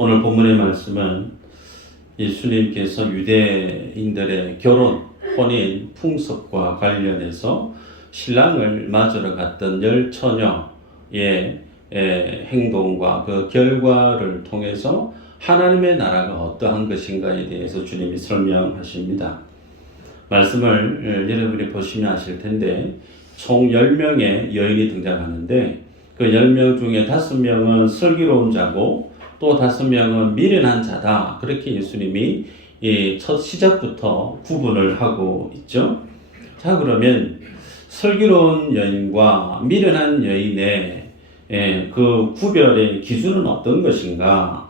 오늘 본문의 말씀은 예수님께서 유대인들의 결혼, 혼인, 풍습과 관련해서 신랑을 맞으러 갔던 열 처녀의 행동과 그 결과를 통해서 하나님의 나라가 어떠한 것인가에 대해서 주님이 설명하십니다. 말씀을 여러분이 보시면 아실 텐데 총 10명의 여인이 등장하는데 그 10명 중에 5명은 슬기로운 자고 또 5명은 미련한 자다. 그렇게 예수님이 첫 시작부터 구분을 하고 있죠. 자, 그러면 슬기로운 여인과 미련한 여인의 그 구별의 기준은 어떤 것인가?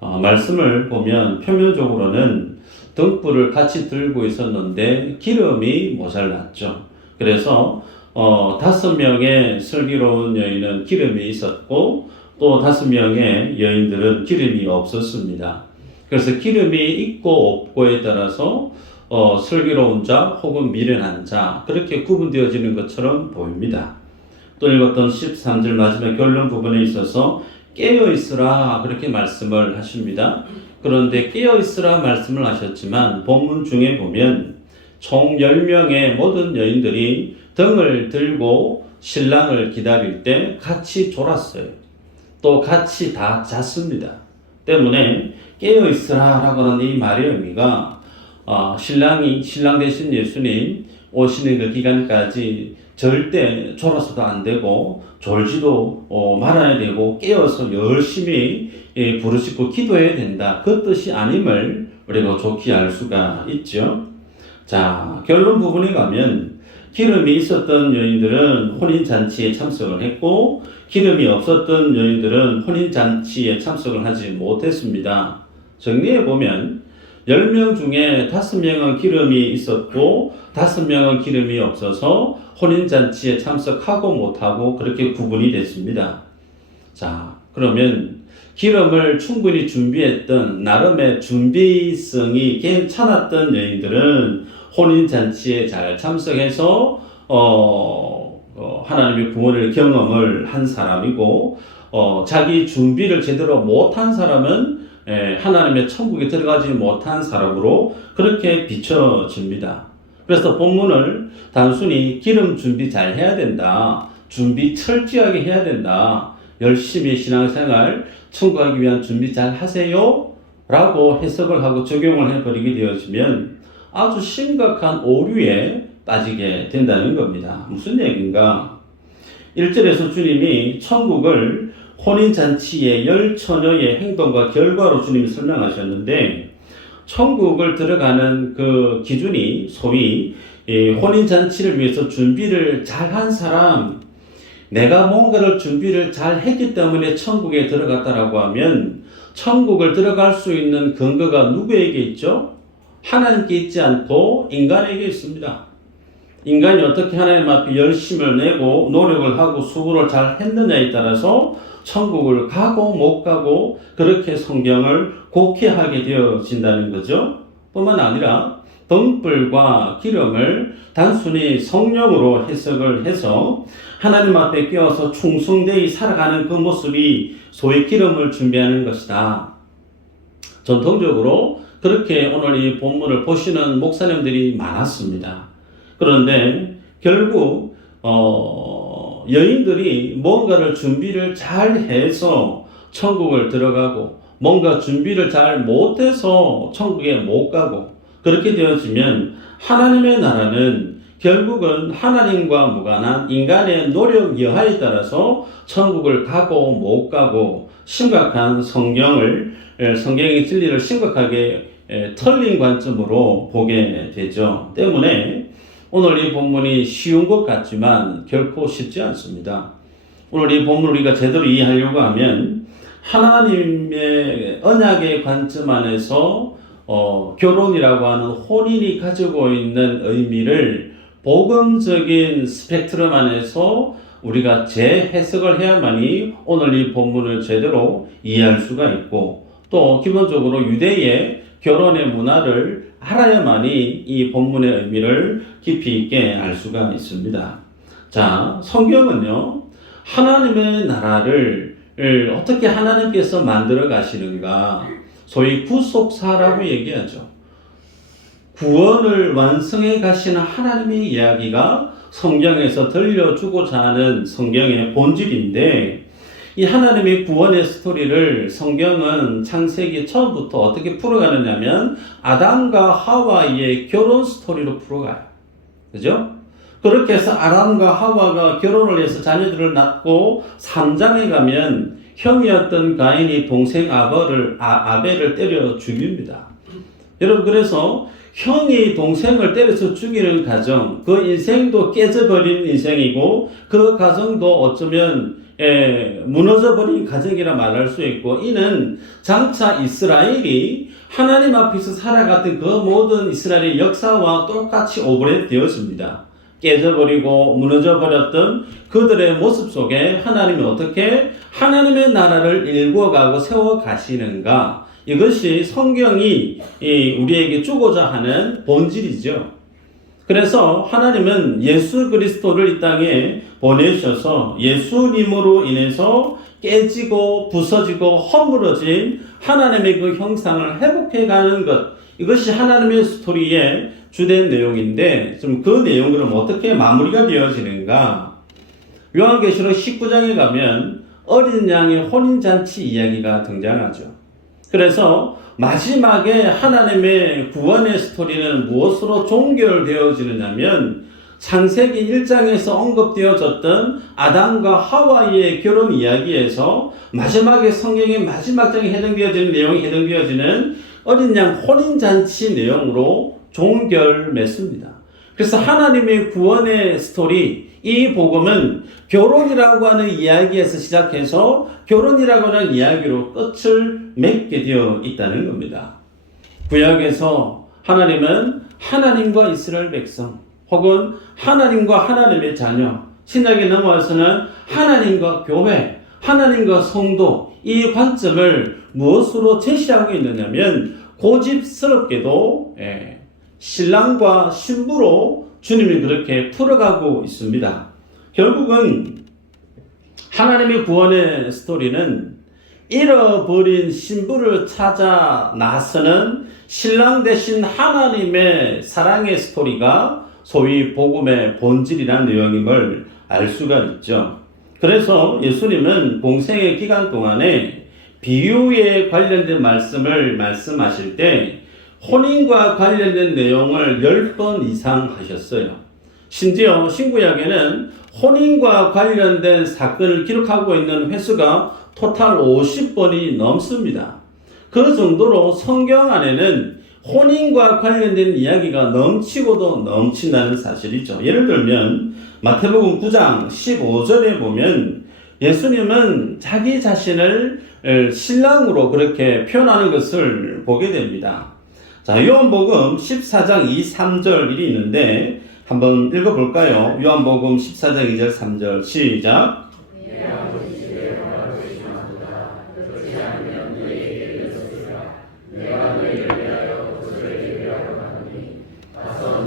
말씀을 보면 표면적으로는 등불을 같이 들고 있었는데 기름이 모자랐죠. 그래서 5명의 슬기로운 여인은 기름이 있었고 또 5명의 여인들은 기름이 없었습니다. 그래서 기름이 있고 없고에 따라서 슬기로운 자 혹은 미련한 자 그렇게 구분되어지는 것처럼 보입니다. 또 읽었던 13절 마지막 결론 부분에 있어서 깨어있으라 그렇게 말씀을 하십니다. 그런데 깨어있으라 말씀을 하셨지만 본문 중에 보면 총 10명의 모든 여인들이 등을 들고 신랑을 기다릴 때 같이 졸았어요. 또 같이 다 잤습니다. 때문에 깨어있으라 라고 하는 이 말의 의미가 신랑 대신 예수님 오시는 그 기간까지 절대 졸아서도 안 되고 졸지도 말아야 되고 깨어서 열심히 부르짖고 기도해야 된다. 그 뜻이 아님을 우리가 좋게 알 수가 있죠. 자, 결론 부분에 가면 기름이 있었던 여인들은 혼인잔치에 참석을 했고 기름이 없었던 여인들은 혼인잔치에 참석을 하지 못했습니다. 정리해보면 10명 중에 5명은 기름이 있었고 5명은 기름이 없어서 혼인잔치에 참석하고 못하고 그렇게 구분이 됐습니다. 자, 그러면 기름을 충분히 준비했던 나름의 준비성이 괜찮았던 여인들은 혼인잔치에 잘 참석해서 하나님의 구원의 경험을 한 사람이고 자기 준비를 제대로 못한 사람은 하나님의 천국에 들어가지 못한 사람으로 그렇게 비춰집니다. 그래서 본문을 단순히 기름 준비 잘 해야 된다, 준비 철저하게 해야 된다, 열심히 신앙생활 천국 가기 위한 준비 잘 하세요 라고 해석을 하고 적용을 해버리게 되어지면 아주 심각한 오류에 빠지게 된다는 겁니다. 무슨 얘기인가? 1절에서 주님이 천국을 혼인잔치의 열 처녀의 행동과 결과로 주님이 설명하셨는데 천국을 들어가는 그 기준이 소위 혼인잔치를 위해서 준비를 잘한 사람, 내가 뭔가를 준비를 잘 했기 때문에 천국에 들어갔다라고 하면 천국을 들어갈 수 있는 근거가 누구에게 있죠? 하나님께 있지 않고 인간에게 있습니다. 인간이 어떻게 하나님 앞에 열심을 내고 노력을 하고 수고를 잘 했느냐에 따라서 천국을 가고 못 가고 그렇게 성경을 곡해하게 되어진다는 거죠. 뿐만 아니라 등불과 기름을 단순히 성령으로 해석을 해서 하나님 앞에 끼어서 충성되이 살아가는 그 모습이 소위 기름을 준비하는 것이다. 전통적으로 그렇게 오늘 이 본문을 보시는 목사님들이 많았습니다. 그런데 결국 여인들이 뭔가를 준비를 잘 해서 천국을 들어가고 뭔가 준비를 잘 못해서 천국에 못 가고 그렇게 되어지면 하나님의 나라는 결국은 하나님과 무관한 인간의 노력 여하에 따라서 천국을 가고 못 가고 심각한 성경의 진리를 심각하게 틀린 관점으로 보게 되죠. 때문에 오늘 이 본문이 쉬운 것 같지만 결코 쉽지 않습니다. 오늘 이 본문을 우리가 제대로 이해하려고 하면 하나님의 언약의 관점 안에서 결혼이라고 하는 혼인이 가지고 있는 의미를 복음적인 스펙트럼 안에서 우리가 재해석을 해야만이 오늘 이 본문을 제대로 이해할 수가 있고 또 기본적으로 유대의 결혼의 문화를 알아야만이 이 본문의 의미를 깊이 있게 알 수가 있습니다. 자, 성경은요, 하나님의 나라를 어떻게 하나님께서 만들어 가시는가? 소위 구속사라고 얘기하죠. 구원을 완성해 가시는 하나님의 이야기가 성경에서 들려주고자 하는 성경의 본질인데, 이 하나님의 구원의 스토리를 성경은 창세기 처음부터 어떻게 풀어가느냐면 아담과 하와의 결혼 스토리로 풀어가요. 그죠? 그렇게 해서 아담과 하와가 결혼을 해서 자녀들을 낳고 3장에 가면 형이었던 가인이 동생 아벨을 때려 죽입니다. 여러분, 그래서 형이 동생을 때려서 죽이는 가정, 그 인생도 깨져버린 인생이고 그 가정도 어쩌면 무너져버린 가정이라 말할 수 있고, 이는 장차 이스라엘이 하나님 앞에서 살아갔던 그 모든 이스라엘의 역사와 똑같이 오버랩되었습니다. 깨져버리고 무너져버렸던 그들의 모습 속에 하나님이 어떻게 하나님의 나라를 일구어가고 세워가시는가, 이것이 성경이 우리에게 주고자 하는 본질이죠. 그래서 하나님은 예수 그리스도를 이 땅에 보내셔서 예수님으로 인해서 깨지고 부서지고 허물어진 하나님의 그 형상을 회복해가는 것, 이것이 하나님의 스토리의 주된 내용인데, 좀 그 내용들은 어떻게 마무리가 되어지는가? 요한계시록 19장에 가면 어린 양의 혼인잔치 이야기가 등장하죠. 그래서 마지막에 하나님의 구원의 스토리는 무엇으로 종결되어지느냐면, 창세기 1장에서 언급되어졌던 아담과 하와의 결혼 이야기에서 마지막에 성경의 마지막 장에 해당되어지는 내용이 해당되어지는 어린 양 혼인잔치 내용으로 종결맺습니다. 그래서 하나님의 구원의 스토리, 이 복음은 결혼이라고 하는 이야기에서 시작해서 결혼이라고 하는 이야기로 끝을 맺게 되어 있다는 겁니다. 구약에서 하나님은 하나님과 이스라엘 백성, 혹은 하나님과 하나님의 자녀, 신약에 넘어와서는 하나님과 교회, 하나님과 성도, 이 관점을 무엇으로 제시하고 있느냐면 고집스럽게도 신랑과 신부로 주님이 그렇게 풀어가고 있습니다. 결국은 하나님의 구원의 스토리는 잃어버린 신부를 찾아 나서는 신랑 대신 하나님의 사랑의 스토리가 소위 복음의 본질이라는 내용임을 알 수가 있죠. 그래서 예수님은 공생의 기간 동안에 비유에 관련된 말씀을 말씀하실 때 혼인과 관련된 내용을 10번 이상 하셨어요. 심지어 신구약에는 혼인과 관련된 사건을 기록하고 있는 횟수가 토탈 50번이 넘습니다. 그 정도로 성경 안에는 혼인과 관련된 이야기가 넘치고도 넘친다는 사실이죠. 예를 들면 마태복음 9장 15절에 보면 예수님은 자기 자신을 신랑으로 그렇게 표현하는 것을 보게 됩니다. 자, 요한복음 14장 2, 3절이 있는데 한번 읽어볼까요? 요한복음 14장 2절 3절 시작.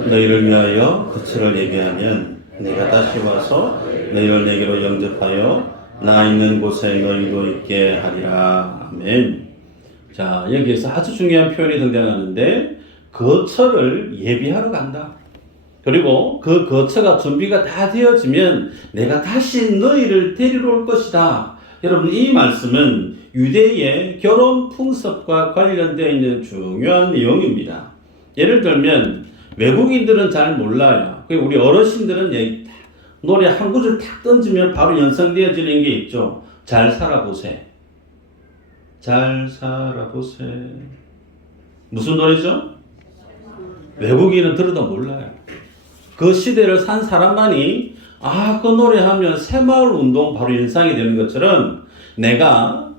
너희를 위하여 그처를 예비하면 내가 다시 와서 너희를 내게로 영접하여 나 있는 곳에 너희도 있게 하리라. 아멘. 자, 여기에서 아주 중요한 표현이 등장하는데 거처를 예비하러 간다. 그리고 그 거처가 준비가 다 되어지면 내가 다시 너희를 데리러 올 것이다. 여러분, 이 말씀은 유대의 결혼 풍습과 관련되어 있는 중요한 내용입니다. 예를 들면 외국인들은 잘 몰라요. 우리 어르신들은 노래 한 구절 탁 던지면 바로 연상되어지는 게 있죠. 잘 살아보세. 잘 살아보세. 무슨 노래죠? 외국인은 들어도 몰라요. 그 시대를 산 사람만이 그 노래하면 새마을 운동 바로 연상이 되는 것처럼 내가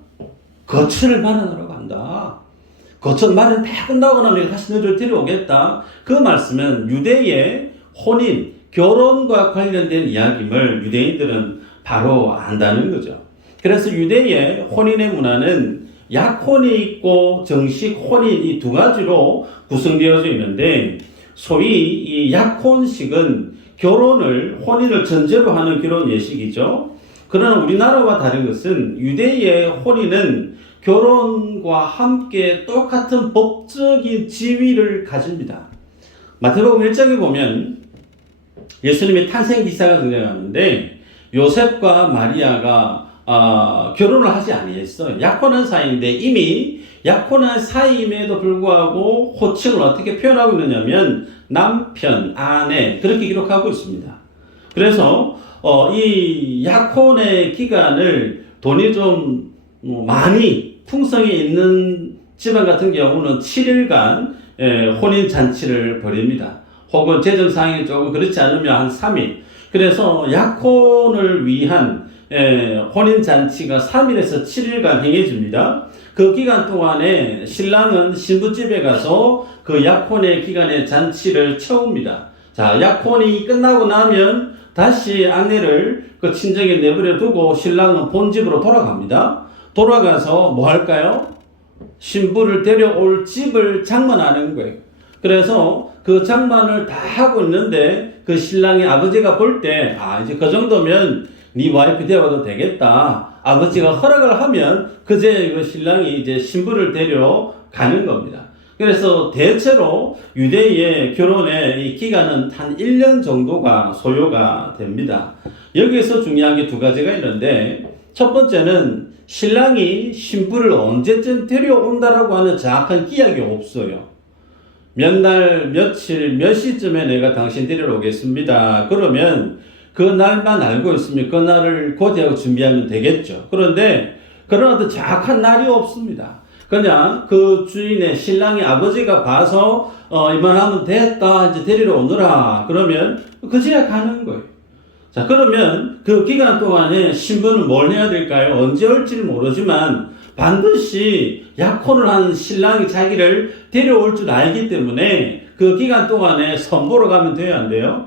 거처를 마련하러 간다. 거처 마련 다 끝나고 나면 내가 다시 너희를 데려오겠다. 그 말씀은 유대의 혼인, 결혼과 관련된 이야기임을 유대인들은 바로 안다는 거죠. 그래서 유대의 혼인의 문화는 약혼이 있고 정식 혼인 이 두 가지로 구성되어져 있는데, 소위 이 약혼식은 혼인을 전제로 하는 결혼 예식이죠. 그러나 우리나라와 다른 것은 유대의 혼인은 결혼과 함께 똑같은 법적인 지위를 가집니다. 마태복음 1장에 보면 예수님의 탄생 기사가 등장하는데 요셉과 마리아가 결혼을 하지 아니했어요. 약혼한 사이인데 이미 약혼한 사이임에도 불구하고 호칭을 어떻게 표현하고 있느냐면 남편, 아내 그렇게 기록하고 있습니다. 그래서 이 약혼의 기간을 돈이 좀 많이 풍성이 있는 집안 같은 경우는 7일간 혼인잔치를 벌입니다. 혹은 재정상이 조금 그렇지 않으면 한 3일. 그래서 약혼을 위한 혼인잔치가 3일에서 7일간 행해집니다. 그 기간 동안에 신랑은 신부집에 가서 그 약혼의 기간의 잔치를 채웁니다. 자, 약혼이 끝나고 나면 다시 아내를 그 친정에 내버려 두고 신랑은 본집으로 돌아갑니다. 돌아가서 뭐 할까요? 신부를 데려올 집을 장만하는 거예요. 그래서 그 장만을 다 하고 있는데 그 신랑의 아버지가 볼 때 이제 그 정도면 네 와이프 되어도 되겠다. 아버지가 허락을 하면 그제 그 신랑이 이제 신부를 데려가는 겁니다. 그래서 대체로 유대의 결혼의 이 기간은 한 1년 정도가 소요가 됩니다. 여기에서 중요한 게 두 가지가 있는데 첫 번째는 신랑이 신부를 언제쯤 데려온다라고 하는 정확한 기약이 없어요. 몇 날, 며칠, 몇 시쯤에 내가 당신 데리러 오겠습니다. 그러면 그 날만 알고 있으면 그 날을 고대하고 준비하면 되겠죠. 그런데 그런 어떤 정확한 날이 없습니다. 그냥 그 주인의 신랑의 아버지가 봐서 이만하면 됐다 이제 데리러 오너라 그러면 그제야 가는 거예요. 자, 그러면 그 기간 동안에 신부는 뭘 해야 될까요? 언제 올지는 모르지만 반드시 약혼을 한 신랑이 자기를 데려올 줄 알기 때문에 그 기간 동안에 선보러 가면 돼요, 안 돼요?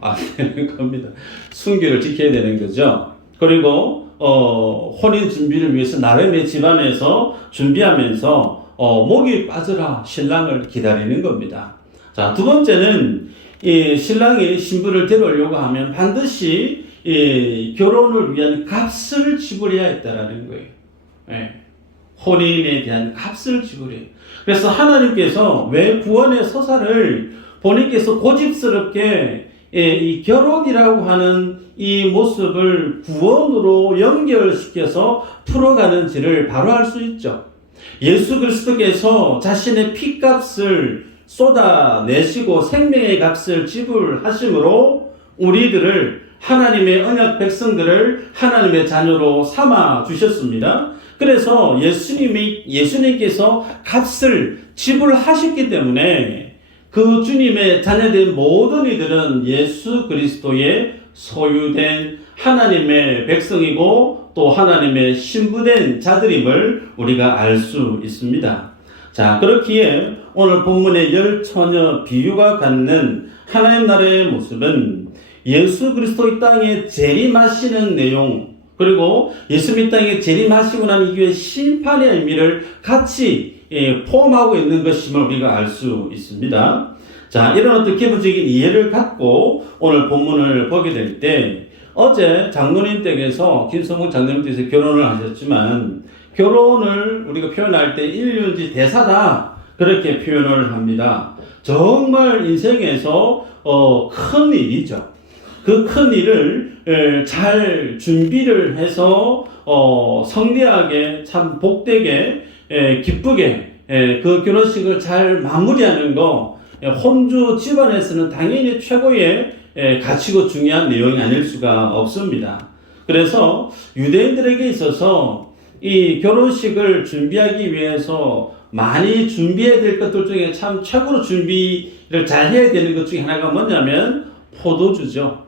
안 되는 겁니다. 순결을 지켜야 되는 거죠. 그리고 혼인 준비를 위해서 나름의 집안에서 준비하면서 목이 빠져라 신랑을 기다리는 겁니다. 자, 두 번째는 이 신랑이 신부를 데려오려고 하면 반드시 이 결혼을 위한 값을 지불해야 했다라는 거예요. 예. 혼인에 대한 값을 지불해요. 그래서 하나님께서 왜 구원의 서사를 본인께서 고집스럽게 이 결혼이라고 하는 이 모습을 구원으로 연결시켜서 풀어가는지를 바로 알 수 있죠. 예수 그리스도께서 자신의 피값을 쏟아내시고 생명의 값을 지불하심으로 우리들을 하나님의 언약 백성들을 하나님의 자녀로 삼아 주셨습니다. 그래서 예수님께서 값을 지불하셨기 때문에 그 주님의 자녀된 모든 이들은 예수 그리스도의 소유된 하나님의 백성이고 또 하나님의 신부된 자들임을 우리가 알 수 있습니다. 자, 그렇기에 오늘 본문의 열 처녀 비유가 갖는 하나님 나라의 모습은 예수 그리스도 이 땅에 재림하시는 내용 그리고 예수님 이 땅에 재림하시고 난 이후에 심판의 의미를 같이 포함하고 있는 것임을 우리가 알 수 있습니다. 자, 이런 어떤 기본적인 이해를 갖고 오늘 본문을 보게 될 때 어제 장로님 댁에서 김성국 장로님 댁에서 결혼을 하셨지만 결혼을 우리가 표현할 때 인륜지 대사다 그렇게 표현을 합니다. 정말 인생에서 큰 일이죠. 그 큰 일을 잘 준비를 해서 성대하게 참 복되게 기쁘게 그 결혼식을 잘 마무리하는 거 혼주 집안에서는 당연히 최고의 가치고 중요한 내용이 아닐 수가 없습니다. 그래서 유대인들에게 있어서 이 결혼식을 준비하기 위해서 많이 준비해야 될 것들 중에 참 최고로 준비를 잘 해야 되는 것 중에 하나가 뭐냐면 포도주죠.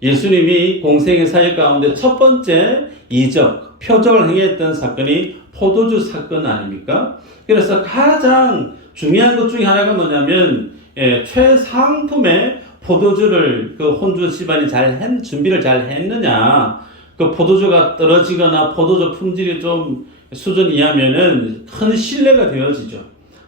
예수님이 공생의 사역 가운데 첫 번째 이적, 표적을 행했던 사건이 포도주 사건 아닙니까? 그래서 가장 중요한 것 중에 하나가 뭐냐면 최상품의 포도주를 그 혼주 집안이 준비를 잘 했느냐. 그 포도주가 떨어지거나 포도주 품질이 좀 수준 이하면은 큰 신뢰가 되어지죠.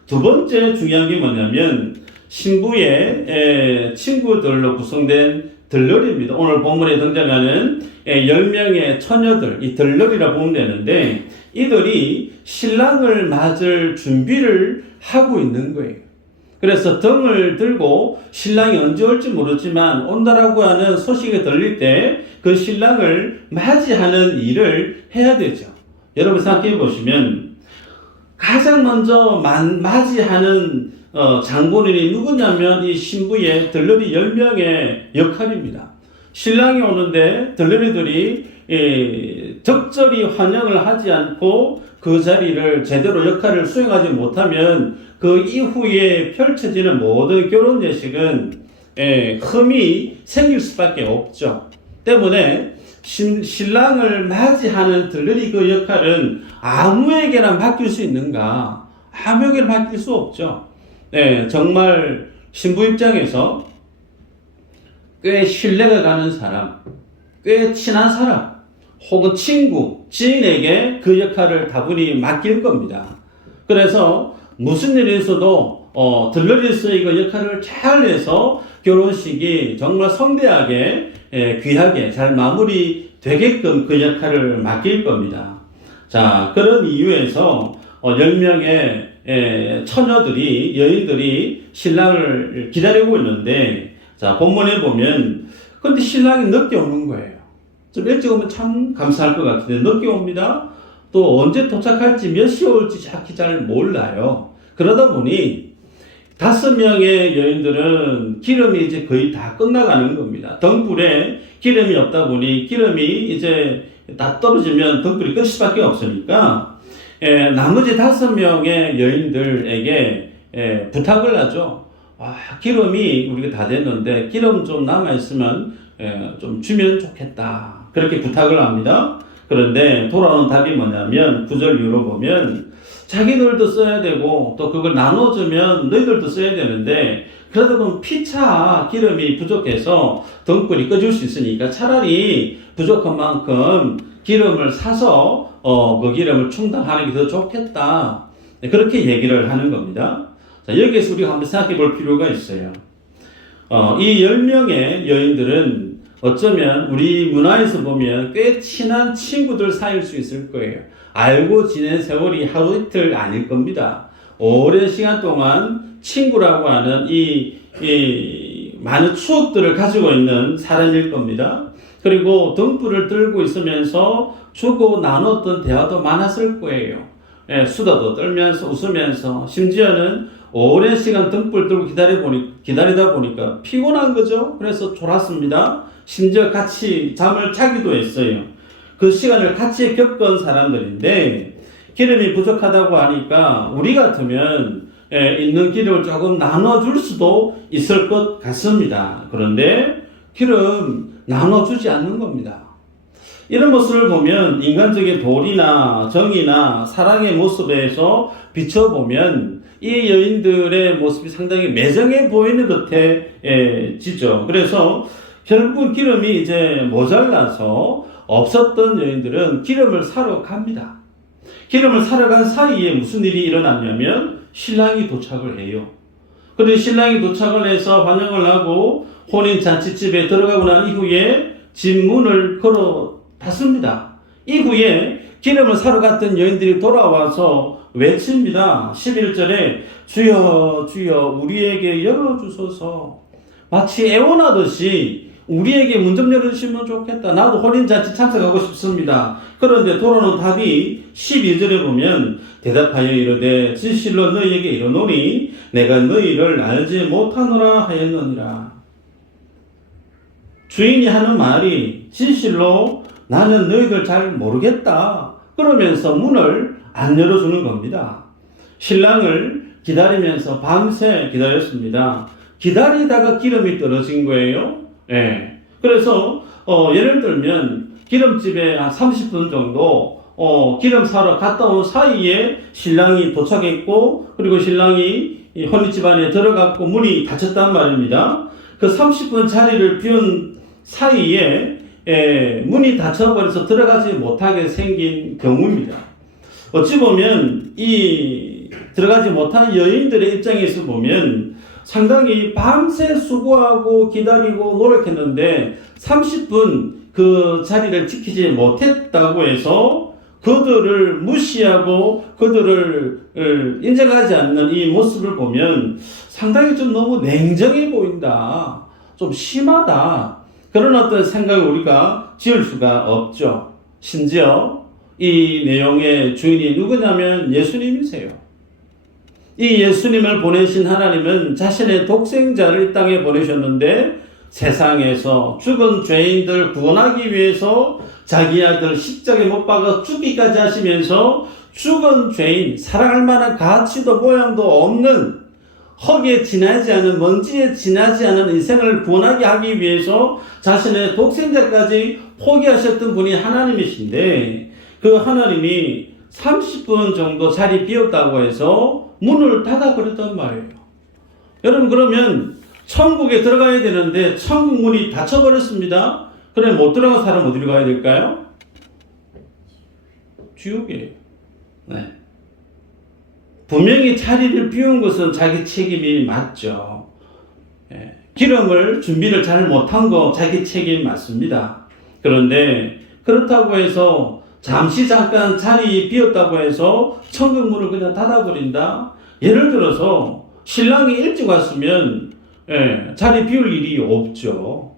두 번째 중요한 게 뭐냐면 신부의 친구들로 구성된 들러리입니다. 오늘 본문에 등장하는 10명의 처녀들, 이 들러리라 보면 되는데 이들이 신랑을 맞을 준비를 하고 있는 거예요. 그래서 등을 들고 신랑이 언제 올지 모르지만 온다라고 하는 소식이 들릴 때 그 신랑을 맞이하는 일을 해야 되죠. 여러분 생각해 보시면 가장 먼저 맞이하는 장본인이 누구냐면 이 신부의 들러리 10명의 역할입니다. 신랑이 오는데 들러리들이 적절히 환영을 하지 않고 그 자리를 제대로 역할을 수행하지 못하면 그 이후에 펼쳐지는 모든 결혼 예식은 흠이 생길 수밖에 없죠. 때문에 신랑을 맞이하는 들러리 그 역할은 아무에게나 맡길 수 있는가? 아무에게나 맡길 수 없죠. 정말 신부 입장에서 꽤 신뢰가 가는 사람, 꽤 친한 사람, 혹은 친구, 지인에게 그 역할을 다분히 맡길 겁니다. 그래서 무슨 일이 있어도 들러리에서의 그 역할을 잘 해서 결혼식이 정말 성대하게 귀하게 잘 마무리되게끔 그 역할을 맡길 겁니다. 자, 그런 이유에서 10명의 처녀들이, 여인들이 신랑을 기다리고 있는데, 자, 본문에 보면, 근데 신랑이 늦게 오는 거예요. 좀 일찍 오면 참 감사할 것 같은데, 늦게 옵니다. 또 언제 도착할지, 몇 시에 올지 정확히 잘 몰라요. 그러다 보니, 5명의 여인들은 기름이 이제 거의 다 끝나가는 겁니다. 등불에 기름이 없다 보니 기름이 이제 다 떨어지면 등불이 끌 수밖에 없으니까 나머지 5명의 여인들에게 부탁을 하죠. 기름이 우리가 다 됐는데 기름 좀 남아있으면 좀 주면 좋겠다. 그렇게 부탁을 합니다. 그런데 돌아오는 답이 뭐냐면 9절 이후로 보면 자기들도 써야 되고 또 그걸 나눠주면 너희들도 써야 되는데 그러다 보면 피차 기름이 부족해서 등불이 꺼질 수 있으니까 차라리 부족한 만큼 기름을 사서 그 기름을 충당하는 게 더 좋겠다. 그렇게 얘기를 하는 겁니다. 자, 여기에서 우리가 한번 생각해 볼 필요가 있어요. 이 10명의 여인들은 어쩌면 우리 문화에서 보면 꽤 친한 친구들 사이일 수 있을 거예요. 알고 지낸 세월이 하루 이틀 아닐 겁니다. 오랜 시간 동안 친구라고 하는 이 많은 추억들을 가지고 있는 사람일 겁니다. 그리고 등불을 들고 있으면서 주고 나눴던 대화도 많았을 거예요. 수다도 떨면서 웃으면서 심지어는 오랜 시간 등불 들고 기다리다 보니까 피곤한 거죠. 그래서 졸았습니다. 심지어 같이 잠을 자기도 했어요. 그 시간을 같이 겪은 사람들인데 기름이 부족하다고 하니까 우리 같으면 있는 기름을 조금 나눠줄 수도 있을 것 같습니다. 그런데 기름 나눠주지 않는 겁니다. 이런 모습을 보면 인간적인 도리나 정의나 사랑의 모습에서 비춰보면 이 여인들의 모습이 상당히 매정해 보이는 듯해지죠. 그래서 결국 기름이 이제 모자라서 없었던 여인들은 기름을 사러 갑니다. 기름을 사러 간 사이에 무슨 일이 일어났냐면 신랑이 도착을 해요. 그런데 신랑이 도착을 해서 환영을 하고 혼인잔치집에 들어가고 난 이후에 집 문을 걸어 닫습니다. 이후에 기름을 사러 갔던 여인들이 돌아와서 외칩니다. 11절에 주여 주여 우리에게 열어주소서. 마치 애원하듯이 우리에게 문 좀 열어주시면 좋겠다. 나도 혼인잔치 참석하고 싶습니다. 그런데 돌아오는 답이 12절에 보면 대답하여 이르되 진실로 너희에게 이르노니 내가 너희를 알지 못하노라 하였느니라. 주인이 하는 말이 진실로 나는 너희들 잘 모르겠다. 그러면서 문을 안 열어주는 겁니다. 신랑을 기다리면서 밤새 기다렸습니다. 기다리다가 기름이 떨어진 거예요. 그래서 예를 들면 기름집에 한 30분 정도 기름 사러 갔다 온 사이에 신랑이 도착했고 그리고 신랑이 혼인집 안에 들어갔고 문이 닫혔단 말입니다. 그 30분 자리를 비운 사이에 문이 닫혀버려서 들어가지 못하게 생긴 경우입니다. 어찌 보면 이 들어가지 못하는 여인들의 입장에서 보면 상당히 밤새 수고하고 기다리고 노력했는데 30분 그 자리를 지키지 못했다고 해서 그들을 무시하고 그들을 인정하지 않는 이 모습을 보면 상당히 좀 너무 냉정해 보인다. 좀 심하다. 그런 어떤 생각을 우리가 지을 수가 없죠. 심지어 이 내용의 주인이 누구냐면 예수님이세요. 이 예수님을 보내신 하나님은 자신의 독생자를 이 땅에 보내셨는데 세상에서 죽은 죄인들 구원하기 위해서 자기 아들 십자가에 못 박아 죽기까지 하시면서 죽은 죄인, 사랑할 만한 가치도 모양도 없는 흙에 지나지 않은, 먼지에 지나지 않은 인생을 구원하게 하기 위해서 자신의 독생자까지 포기하셨던 분이 하나님이신데 그 하나님이 30분 정도 자리 비었다고 해서 문을 닫아버렸단 말이에요. 여러분, 그러면 천국에 들어가야 되는데 천국 문이 닫혀버렸습니다. 그럼 못 들어간 사람 어디로 가야 될까요? 지옥이에요. 네. 분명히 자리를 비운 것은 자기 책임이 맞죠. 예. 기름을 준비를 잘 못한 거 자기 책임 맞습니다. 그런데 그렇다고 해서 잠시 잠깐 자리 비었다고 해서 천국 문을 그냥 닫아버린다? 예를 들어서 신랑이 일찍 왔으면 자리 비울 일이 없죠.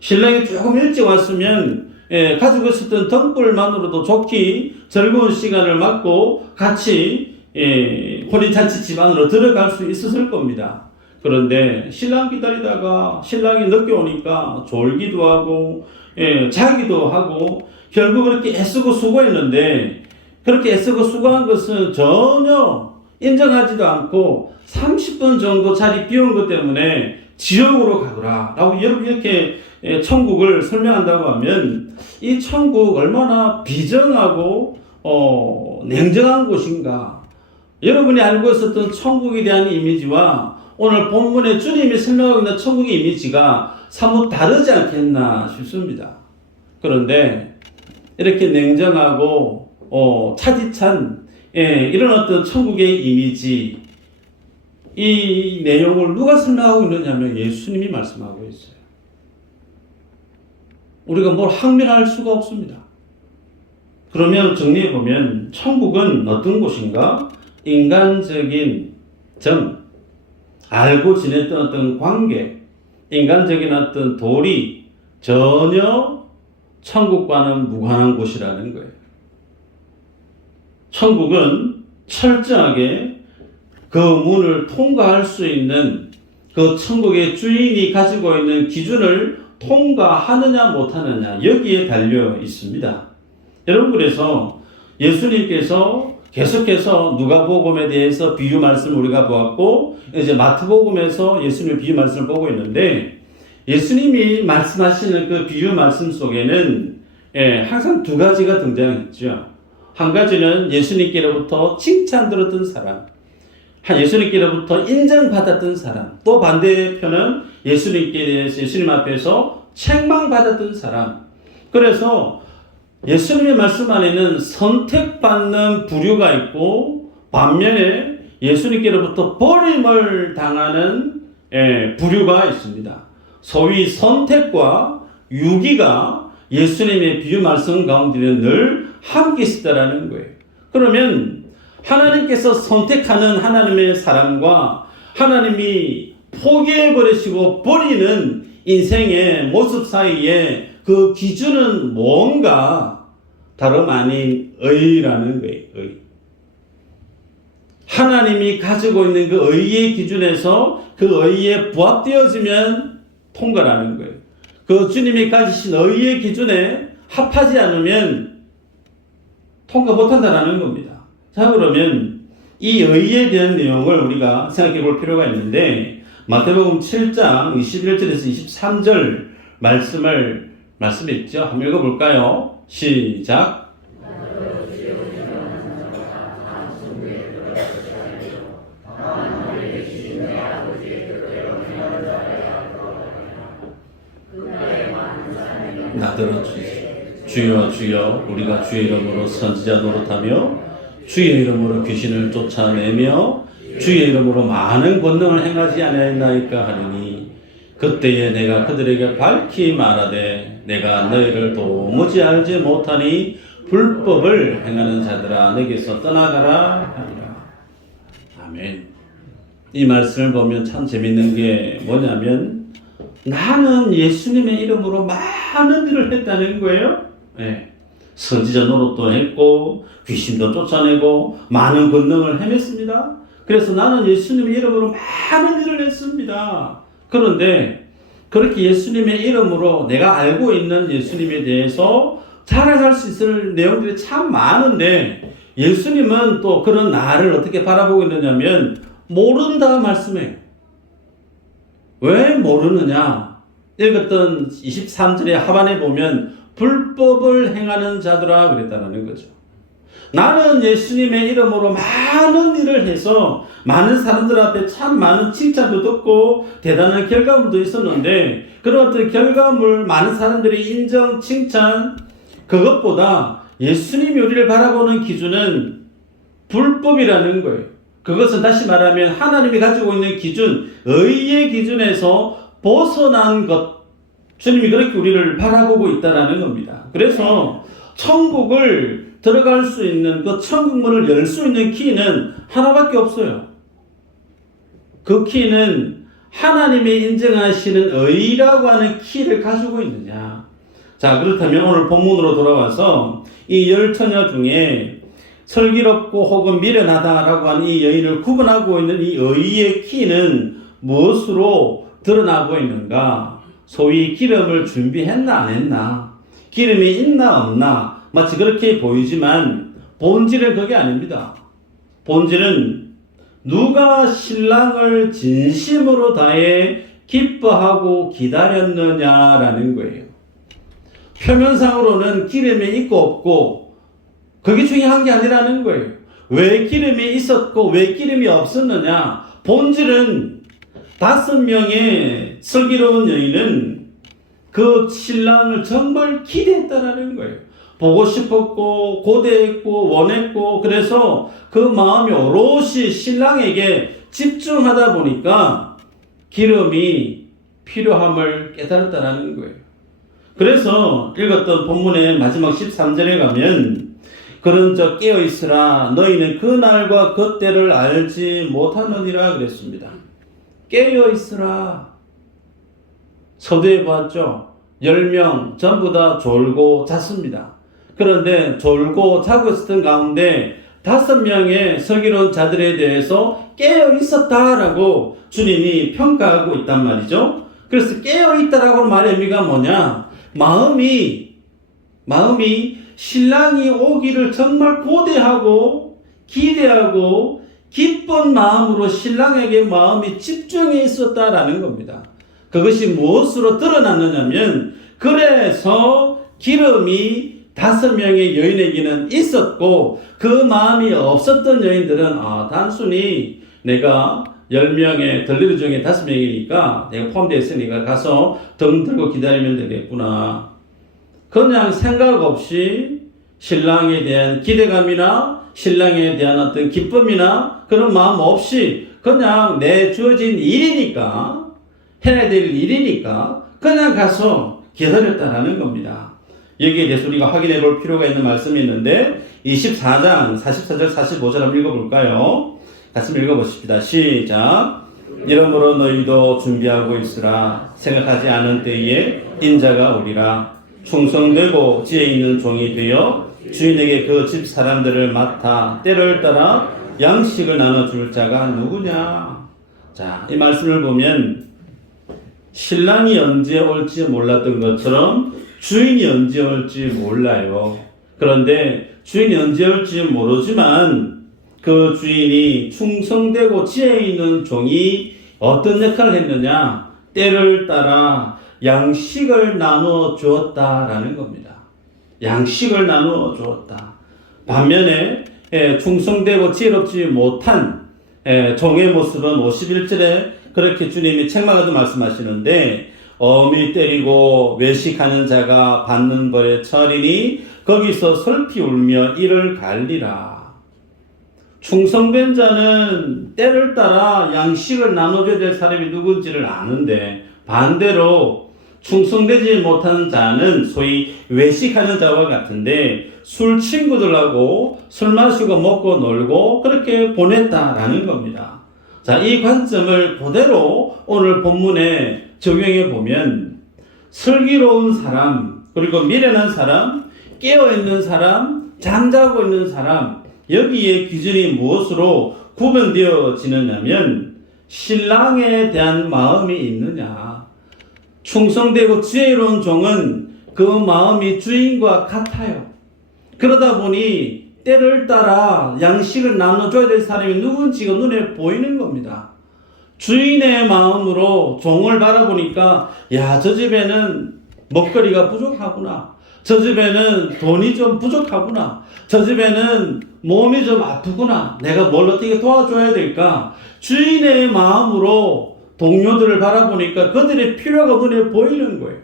신랑이 조금 일찍 왔으면 가지고 있었던 등불만으로도 좋게 즐거운 시간을 맞고 같이 혼인잔치 집 안으로 들어갈 수 있었을 겁니다. 그런데 신랑 기다리다가 신랑이 늦게 오니까 졸기도 하고 자기도 하고 결국 그렇게 애쓰고 수고했는데 그렇게 애쓰고 수고한 것은 전혀 인정하지도 않고 30분 정도 자리 비운 것 때문에 지옥으로 가거라 라고 여러분 이렇게 천국을 설명한다고 하면 이 천국 얼마나 비정하고 냉정한 곳인가. 여러분이 알고 있었던 천국에 대한 이미지와 오늘 본문에 주님이 설명하고 있는 천국의 이미지가 사뭇 다르지 않겠나 싶습니다. 그런데 이렇게 냉정하고 차디찬 이런 어떤 천국의 이미지, 이 내용을 누가 설명하고 있느냐면 예수님이 말씀하고 있어요. 우리가 뭘 항변할 수가 없습니다. 그러면 정리해보면 천국은 어떤 곳인가? 인간적인 알고 지냈던 어떤 관계, 인간적인 어떤 도리, 전혀 천국과는 무관한 곳이라는 거예요. 천국은 철저하게 그 문을 통과할 수 있는 그 천국의 주인이 가지고 있는 기준을 통과하느냐 못하느냐 여기에 달려 있습니다. 여러분, 그래서 예수님께서 계속해서 누가복음에 대해서 비유 말씀을 우리가 보았고 이제 마태복음에서 예수님의 비유 말씀을 보고 있는데 예수님이 말씀하시는 그 비유 말씀 속에는 항상 두 가지가 등장했죠. 한 가지는 예수님께로부터 칭찬 들었던 사람, 예수님께로부터 인정받았던 사람, 또 반대편은 예수님께 대해서 예수님 앞에서 책망받았던 사람. 그래서 예수님의 말씀 안에는 선택받는 부류가 있고 반면에 예수님께로부터 버림을 당하는 부류가 있습니다. 소위 선택과 유기가 예수님의 비유 말씀 가운데는 늘 함께 있었다라는 거예요. 그러면 하나님께서 선택하는 하나님의 사람과 하나님이 포기해버리시고 버리는 인생의 모습 사이에 그 기준은 뭔가 다름 아닌 의라는 거예요. 의. 하나님이 가지고 있는 그 의의 기준에서 그 의에 부합되어지면 통과라는 거예요. 그 주님이 가지신 의의 기준에 합하지 않으면 통과 못한다는 겁니다. 자, 그러면 이 의에 대한 내용을 우리가 생각해 볼 필요가 있는데 마태복음 7장 21절에서 23절 말씀이 있죠. 한번 읽어볼까요? 시작. 나더러 주여 주여 우리가 주의 이름으로 선지자 노릇하며 주의 이름으로 귀신을 쫓아내며 주의 이름으로 많은 권능을 행하지 아니하였나이까 하느니 그때에 내가 그들에게 밝히 말하되 내가 너희를 도무지 알지 못하니 불법을 행하는 자들아 내게서 떠나가라 하니라. 아멘. 이 말씀을 보면 참 재밌는 게 뭐냐면 나는 예수님의 이름으로 많은 일을 했다는 거예요. 네. 선지자 노릇도 했고 귀신도 쫓아내고 많은 권능을 행했습니다. 그래서 나는 예수님의 이름으로 많은 일을 했습니다. 그런데 그렇게 예수님의 이름으로 내가 알고 있는 예수님에 대해서 자랑할 수 있을 내용들이 참 많은데 예수님은 또 그런 나를 어떻게 바라보고 있느냐면 모른다 말씀해요. 왜 모르느냐? 읽었던 23절의 하반에 보면 불법을 행하는 자들아 그랬다는 거죠. 나는 예수님의 이름으로 많은 일을 해서 많은 사람들 앞에 참 많은 칭찬도 듣고 대단한 결과물도 있었는데 그런 어떤 결과물 많은 사람들이 인정, 칭찬 그것보다 예수님이 우리를 바라보는 기준은 불법이라는 거예요. 그것은 다시 말하면 하나님이 가지고 있는 기준, 의의 기준에서 벗어난 것 주님이 그렇게 우리를 바라보고 있다는 겁니다. 그래서 천국을 들어갈 수 있는 그 천국문을 열 수 있는 키는 하나밖에 없어요. 그 키는 하나님이 인정하시는 의라고 하는 키를 가지고 있느냐. 자, 그렇다면 오늘 본문으로 돌아와서 이 열 처녀 중에 슬기롭고 혹은 미련하다라고 하는 이 여인을 구분하고 있는 이 의의 키는 무엇으로 드러나고 있는가? 소위 기름을 준비했나 안 했나? 기름이 있나 없나? 마치 그렇게 보이지만 본질은 그게 아닙니다. 본질은 누가 신랑을 진심으로 다해 기뻐하고 기다렸느냐라는 거예요. 표면상으로는 기름이 있고 없고 그게 중요한 게 아니라는 거예요. 왜 기름이 있었고 왜 기름이 없었느냐? 본질은 5명의 슬기로운 여인은 그 신랑을 정말 기대했다라는 거예요. 보고 싶었고 고대했고 원했고 그래서 그 마음이 오롯이 신랑에게 집중하다 보니까 기름이 필요함을 깨달았다라는 거예요. 그래서 읽었던 본문의 마지막 13절에 가면 그런즉 깨어있으라 너희는 그 날과 그 때를 알지 못하느니라 그랬습니다. 깨어있으라. 서두에 보았죠. 10명 전부 다 졸고 잤습니다. 그런데 졸고 자고 있었던 가운데 5명의 슬기로운 자들에 대해서 깨어 있었다라고 주님이 평가하고 있단 말이죠. 그래서 깨어 있다라고 하는 말의 의미가 뭐냐? 마음이 신랑이 오기를 정말 고대하고 기대하고 기쁜 마음으로 신랑에게 마음이 집중해 있었다라는 겁니다. 그것이 무엇으로 드러났느냐면 그래서 기름이 5명의 여인에게는 있었고 그 마음이 없었던 여인들은 단순히 내가 10명의 들리는 중에 5명이니까 내가 포함되어 있으니까 가서 등 들고 기다리면 되겠구나. 그냥 생각 없이 신랑에 대한 기대감이나 신랑에 대한 어떤 기쁨이나 그런 마음 없이 그냥 내 주어진 일이니까 해야 될 일이니까 그냥 가서 기다렸다라는 겁니다. 여기에 대해서 우리가 확인해 볼 필요가 있는 말씀이 있는데 24장 44절 45절 한번 읽어볼까요? 같이 읽어보십시다. 시작. 이러므로 너희도 준비하고 있으라. 생각하지 않은 때에 인자가 오리라. 충성되고 지혜 있는 종이 되어 주인에게 그 집 사람들을 맡아 때를 따라 양식을 나눠줄 자가 누구냐. 자, 이 말씀을 보면 신랑이 언제 올지 몰랐던 것처럼 주인이 언제 올지 몰라요. 그런데 주인이 언제 올지 모르지만 그 주인이 충성되고 지혜 있는 종이 어떤 역할을 했느냐? 때를 따라 양식을 나누어 주었다라는 겁니다. 양식을 나누어 주었다. 반면에 충성되고 지혜롭지 못한 종의 모습은 51절에 그렇게 주님이 책망하듯 말씀하시는데 어미 때리고 외식하는 자가 받는 벌에 처리니 거기서 슬피 울며 이를 갈리라. 충성된 자는 때를 따라 양식을 나눠줘야 될 사람이 누군지를 아는데, 반대로 충성되지 못한 자는 소위 외식하는 자와 같은데 술 친구들하고 술 마시고 먹고 놀고 그렇게 보냈다라는 겁니다. 자, 이 관점을 그대로 오늘 본문에 적용해 보면 슬기로운 사람, 그리고 미련한 사람, 깨어있는 사람, 잠자고 있는 사람, 여기에 기준이 무엇으로 구분되어지느냐면 신랑에 대한 마음이 있느냐. 충성되고 지혜로운 종은 그 마음이 주인과 같아요. 그러다 보니 때를 따라 양식을 나눠줘야 될 사람이 누군지가 눈에 보이는 겁니다. 주인의 마음으로 종을 바라보니까 야, 저 집에는 먹거리가 부족하구나. 저 집에는 돈이 좀 부족하구나. 저 집에는 몸이 좀 아프구나. 내가 뭘 어떻게 도와줘야 될까? 주인의 마음으로 동료들을 바라보니까 그들의 필요가 눈에 보이는 거예요.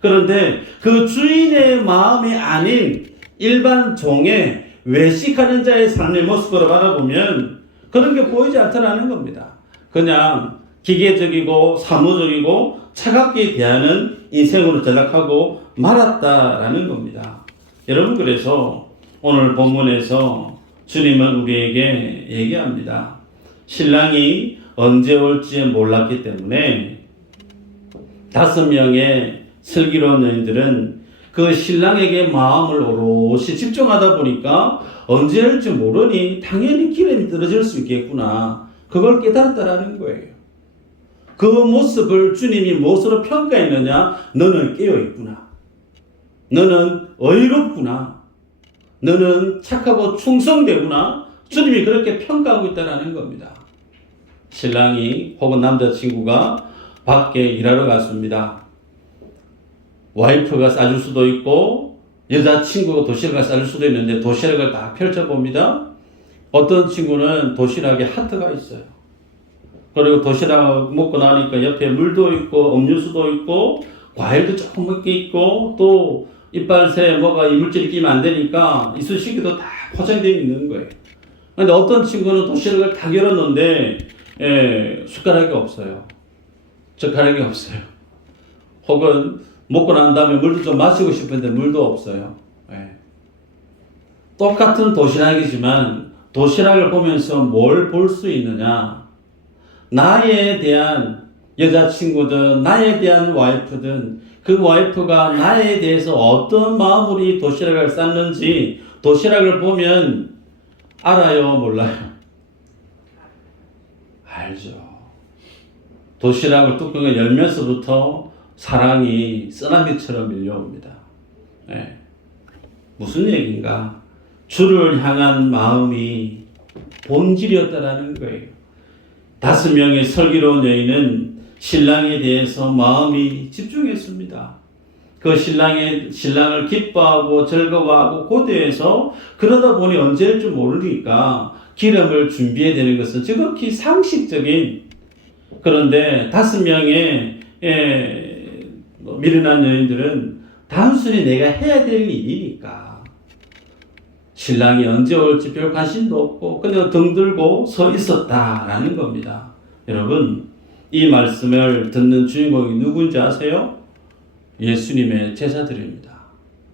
그런데 그 주인의 마음이 아닌 일반 종의 외식하는 자의 삶의 모습으로 바라보면 그런 게 보이지 않더라는 겁니다. 그냥 기계적이고 사무적이고 차갑게 대하는 인생으로 전락하고 말았다라는 겁니다. 여러분, 그래서 오늘 본문에서 주님은 우리에게 얘기합니다. 신랑이 언제 올지 몰랐기 때문에 5명의 슬기로운 여인들은 그 신랑에게 마음을 오롯이 집중하다 보니까 언제 올지 모르니 당연히 기름이 떨어질 수 있겠구나. 그걸 깨달았다라는 거예요. 그 모습을 주님이 무엇으로 평가했느냐? 너는 깨어있구나. 너는 의롭구나. 너는 착하고 충성되구나. 주님이 그렇게 평가하고 있다는 겁니다. 신랑이 혹은 남자친구가 밖에 일하러 갔습니다. 와이프가 싸줄 수도 있고 여자친구가 도시락을 싸줄 수도 있는데 도시락을 딱 펼쳐봅니다. 어떤 친구는 도시락에 하트가 있어요. 그리고 도시락 먹고 나니까 옆에 물도 있고 음료수도 있고 과일도 조금 먹게 있고 또 이빨새 뭐가 이물질이 끼면 안 되니까 이쑤시개도 다 포장되어 있는 거예요. 근데 어떤 친구는 도시락을 다 열었는데 숟가락이 없어요. 젓가락이 없어요. 혹은 먹고 난 다음에 물도 좀 마시고 싶은데 물도 없어요. 똑같은 도시락이지만 도시락을 보면서 뭘 볼 수 있느냐? 나에 대한 여자친구든 나에 대한 와이프든 그 와이프가 나에 대해서 어떤 마음으로 이 도시락을 쌌는지 도시락을 보면 알아요, 몰라요? 알죠. 도시락을 뚜껑을 열면서부터 사랑이 쓰나미처럼 밀려옵니다. 무슨 얘기인가? 주를 향한 마음이 본질이었다라는 거예요. 5명의 슬기로운 여인은 신랑에 대해서 마음이 집중했습니다. 그 신랑을 기뻐하고 즐거워하고 고대해서 그러다 보니 언제일 줄 모르니까 기름을 준비해야 되는 것은 지극히 상식적인, 그런데 5명의 미련한 여인들은 단순히 내가 해야 될 일이니까 신랑이 언제 올지 별 관심도 없고 그냥 등 들고 서 있었다라는 겁니다. 여러분, 이 말씀을 듣는 주인공이 누군지 아세요? 예수님의 제자들입니다.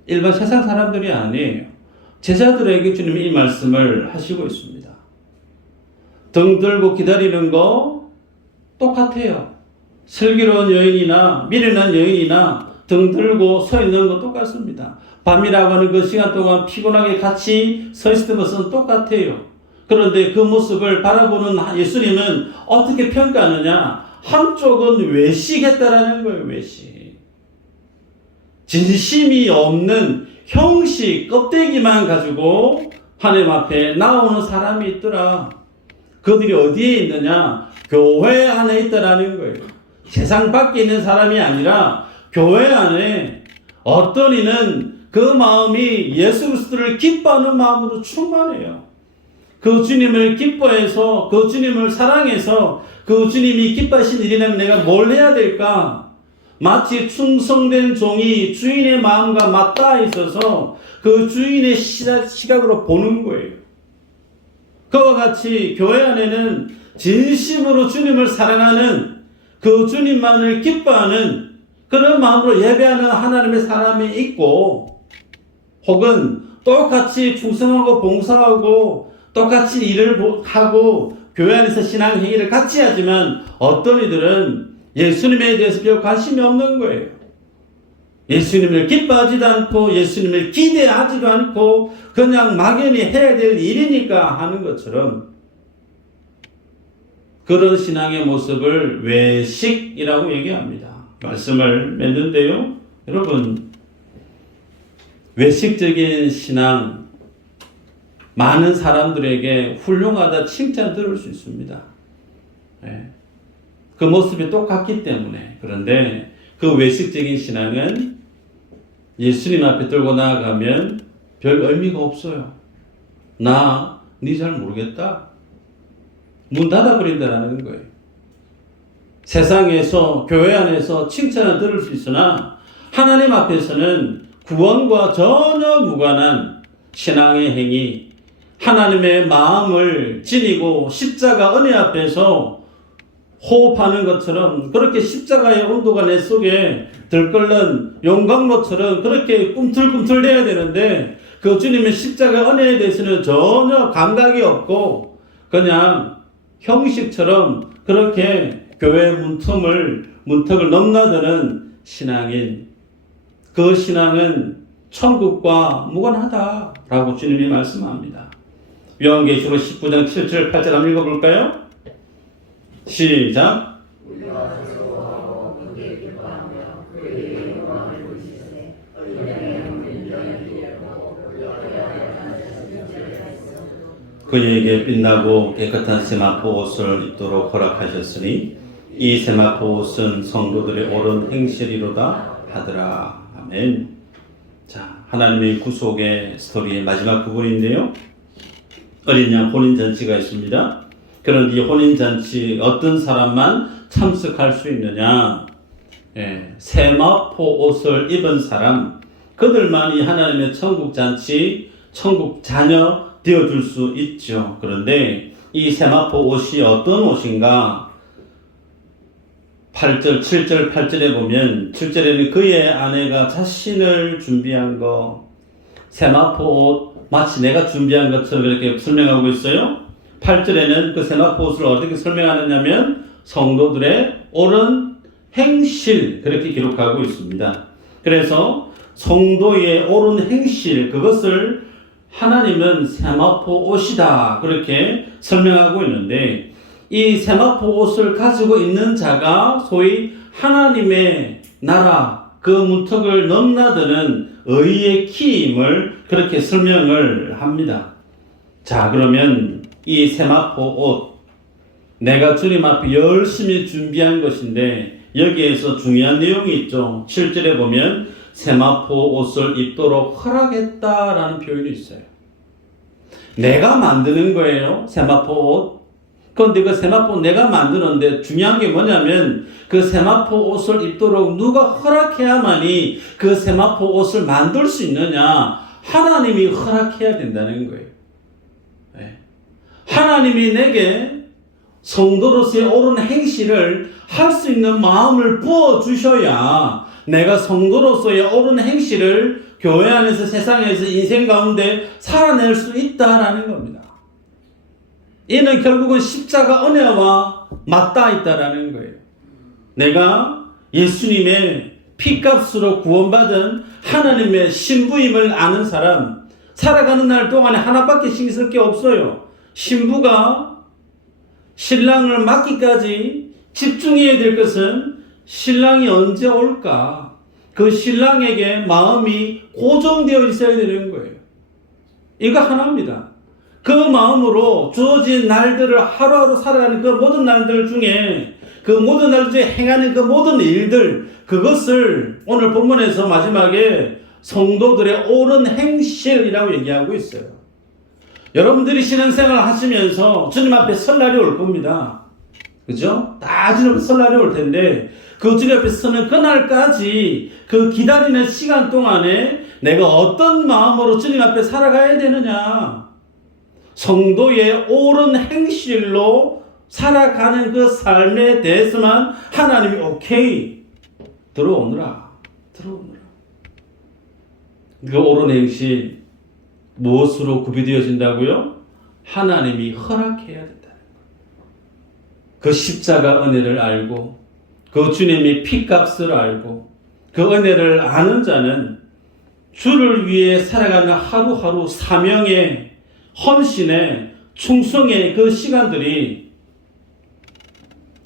일반 세상 사람들이 아니에요. 제자들에게 주님이 이 말씀을 하시고 있습니다. 등 들고 기다리는 거 똑같아요. 슬기로운 여인이나 미련한 여인이나 등 들고 서 있는 거 똑같습니다. 밤이라고 하는 그 시간 동안 피곤하게 같이 서 있었던 것은 똑같아요. 그런데 그 모습을 바라보는 예수님은 어떻게 평가하느냐? 한쪽은 외식했다라는 거예요. 외식. 진심이 없는 형식, 껍데기만 가지고 하나님 앞에 나오는 사람이 있더라. 그들이 어디에 있느냐? 교회 안에 있다라는 거예요. 세상 밖에 있는 사람이 아니라 교회 안에 어떤 이는 그 마음이 예수 그리스도를 기뻐하는 마음으로 충만해요. 그 주님을 기뻐해서, 그 주님을 사랑해서, 그 주님이 기뻐하신 일이라면 내가 뭘 해야 될까? 마치 충성된 종이 주인의 마음과 맞닿아 있어서 그 주인의 시각으로 보는 거예요. 그와 같이 교회 안에는 진심으로 주님을 사랑하는 그 주님만을 기뻐하는 그런 마음으로 예배하는 하나님의 사람이 있고, 혹은 똑같이 충성하고 봉사하고 똑같이 일을 하고 교회 안에서 신앙 행위를 같이 하지만 어떤 이들은 예수님에 대해서 별 관심이 없는 거예요. 예수님을 기뻐하지도 않고 예수님을 기대하지도 않고 그냥 막연히 해야 될 일이니까 하는 것처럼, 그런 신앙의 모습을 외식이라고 얘기합니다. 말씀을 맺는데요, 여러분, 외식적인 신앙, 많은 사람들에게 훌륭하다 칭찬 들을 수 있습니다. 그 모습이 똑같기 때문에. 그런데 그 외식적인 신앙은 예수님 앞에 들고 나아가면 별 의미가 없어요. 나 네 잘 모르겠다, 문 닫아버린다라는 거예요. 세상에서, 교회 안에서 칭찬을 들을 수 있으나 하나님 앞에서는 구원과 전혀 무관한 신앙의 행위, 하나님의 마음을 지니고 십자가 은혜 앞에서 호흡하는 것처럼, 그렇게 십자가의 온도가 내 속에 들끓는 용광로처럼 그렇게 꿈틀꿈틀대야 되는데, 그 주님의 십자가 은혜에 대해서는 전혀 감각이 없고 그냥 형식처럼 그렇게 교회 문턱을 넘나드는 신앙인, 그 신앙은 천국과 무관하다라고 주님이 말씀합니다. 요한계시록 19장 7절 8절 한번 읽어볼까요? 시작. 그에게 빛나고 깨끗한 세마포 옷을 입도록 허락하셨으니 이 세마포 옷은 성도들의 옳은 행실이로다 하더라. 아멘. 자, 하나님의 구속의 스토리의 마지막 부분인데요, 어린 양 혼인잔치가 있습니다. 그런데 이 혼인잔치 어떤 사람만 참석할 수 있느냐? 세마포 옷을 입은 사람, 그들만이 하나님의 천국잔치, 천국 자녀 되어줄 수 있죠. 그런데 이 세마포 옷이 어떤 옷인가? 8절, 7절, 8절에 보면, 7절에는 그의 아내가 자신을 준비한 거, 세마포 옷, 마치 내가 준비한 것처럼 이렇게 설명하고 있어요. 8절에는 그 세마포 옷을 어떻게 설명하느냐면, 성도들의 옳은 행실, 그렇게 기록하고 있습니다. 그래서 성도의 옳은 행실, 그것을 하나님은 세마포 옷이다, 그렇게 설명하고 있는데, 이 세마포 옷을 가지고 있는 자가 소위 하나님의 나라, 그 문턱을 넘나드는 의의 키임을 그렇게 설명을 합니다. 자, 그러면 이 세마포 옷, 내가 주님 앞에 열심히 준비한 것인데 여기에서 중요한 내용이 있죠. 7절에 보면 세마포 옷을 입도록 허락했다라는 표현이 있어요. 내가 만드는 거예요, 세마포 옷. 그런데 그 세마포 내가 만드는데 중요한 게 뭐냐면, 그 세마포 옷을 입도록 누가 허락해야만이 그 세마포 옷을 만들 수 있느냐? 하나님이 허락해야 된다는 거예요. 하나님이 내게 성도로서의 옳은 행실을 할 수 있는 마음을 부어주셔야 내가 성도로서의 옳은 행실을 교회 안에서, 세상에서, 인생 가운데 살아낼 수 있다라는 겁니다. 이는 결국은 십자가 은혜와 맞닿아 있다라는 거예요. 내가 예수님의 피값으로 구원받은 하나님의 신부임을 아는 사람, 살아가는 날 동안에 하나밖에 신경 쓸 게 없어요. 신부가 신랑을 맡기까지 집중해야 될 것은 신랑이 언제 올까? 그 신랑에게 마음이 고정되어 있어야 되는 거예요. 이거 하나입니다. 그 마음으로 주어진 날들을 하루하루 살아가는 그 모든 날들 중에, 그 모든 날 중에 행하는 그 모든 일들, 그것을 오늘 본문에서 마지막에 성도들의 옳은 행실이라고 얘기하고 있어요. 여러분들이 신앙생활 하시면서 주님 앞에 설날이 올 겁니다. 그죠? 다 주님 앞에 설날이 올 텐데, 그 주님 앞에 서는 그날까지 그 기다리는 시간 동안에 내가 어떤 마음으로 주님 앞에 살아가야 되느냐? 성도의 옳은 행실로 살아가는 그 삶에 대해서만 하나님이 오케이 들어오느라. 그 옳은 행실 무엇으로 구비되어진다고요? 하나님이 허락해야 된다는 거예요. 그 십자가 은혜를 알고 그 주님의 피값을 알고 그 은혜를 아는 자는 주를 위해 살아가는 하루하루 사명의 헌신의 충성의 그 시간들이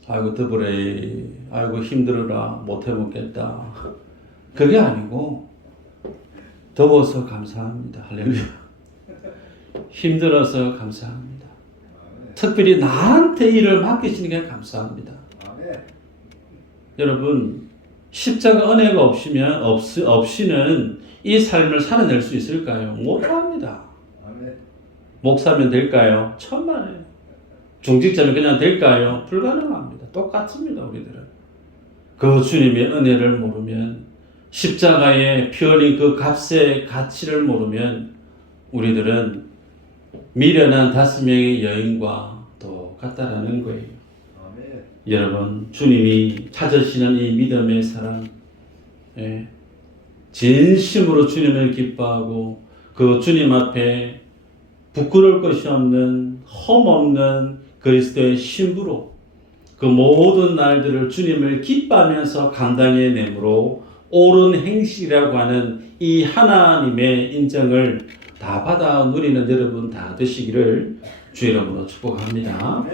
아이고 더블에 아이고 힘들어라 못해 먹겠다 그게 아니고 더워서 감사합니다. 할렐루야. 힘들어서 감사합니다. 특별히 나한테 일을 맡기시는 게 감사합니다. 여러분 십자가 은혜가 없이는 이 삶을 살아낼 수 있을까요? 못합니다. 목사면 될까요? 천만에요. 중직자면 그냥 될까요? 불가능합니다. 똑같습니다. 우리들은 그 주님의 은혜를 모르면 십자가에 피 흘린 그 값의 가치를 모르면 우리들은 미련한 5명의 여인과 똑같다라는 거예요. 아멘. 여러분 주님이 찾으시는 이 믿음의 사랑, 진심으로 주님을 기뻐하고 그 주님 앞에 부끄러울 것이 없는 험없는 그리스도의 신부로 그 모든 날들을 주님을 기뻐하면서 감당해 내므로 옳은 행실이라고 하는 이 하나님의 인정을 다 받아 누리는 여러분 다 되시기를 주의 이름으로 축복합니다.